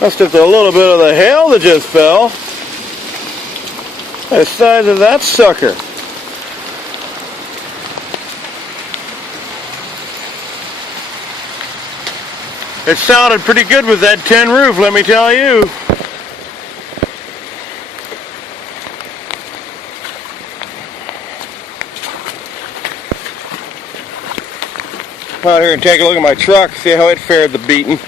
That's just a little bit of the hail that just fell. The size of that sucker. It sounded pretty good with that tin roof, let me tell you. Out here and take a look at my truck, see how it fared the beating.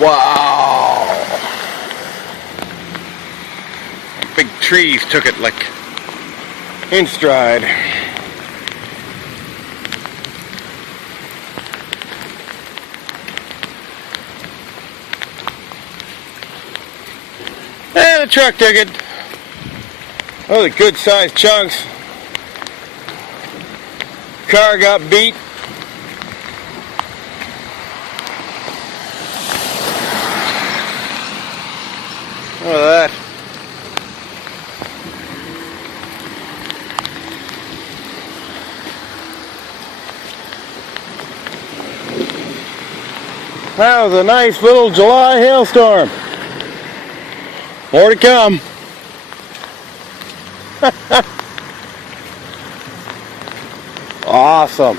Wow! Big trees took it like in stride. And the truck took it. Oh, the good sized chunks. Car got beat. Look at that. That was a nice little July hailstorm. More to come. Awesome.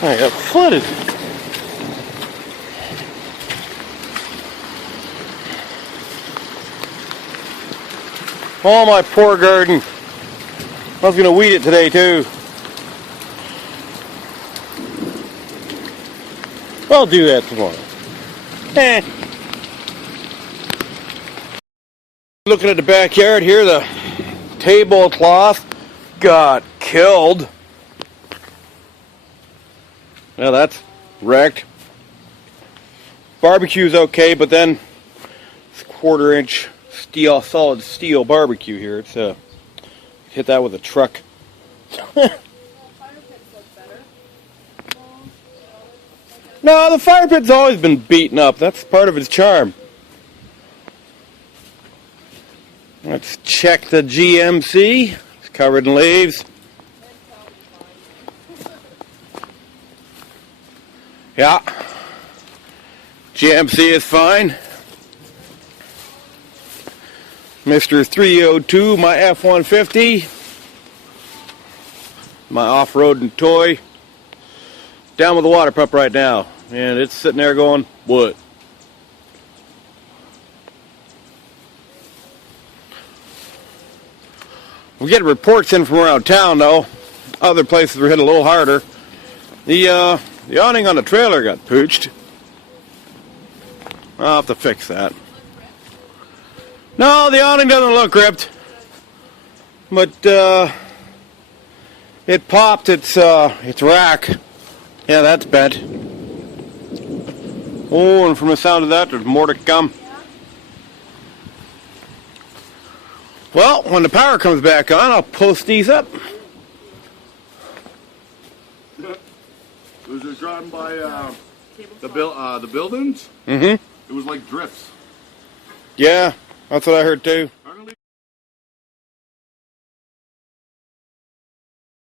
I got flooded. Oh, my poor garden. I was going to weed it today too. I'll do that tomorrow. Looking at the backyard here, the tablecloth got killed. Now that's wrecked. Barbecue's okay, but then it's 1/4 inch steel, solid steel barbecue here. It's hit that with a truck. No, the fire pit's always been beaten up. That's part of its charm. Let's check the GMC. It's covered in leaves. Yeah. GMC is fine. Mr. 302, my F-150. My off-roading toy. Down with the water pump right now. And it's sitting there going, what? We're getting reports in from around town though. Other places were hit a little harder. The awning on the trailer got pooched. I'll have to fix that. No, the awning doesn't look ripped. But it popped its rack. Yeah, that's bent. Oh, and from the sound of that, there's more to come. Well, when the power comes back on, I'll post these up. Was it driving by the buildings? Mm-hmm. It was like drifts. Yeah, that's what I heard too.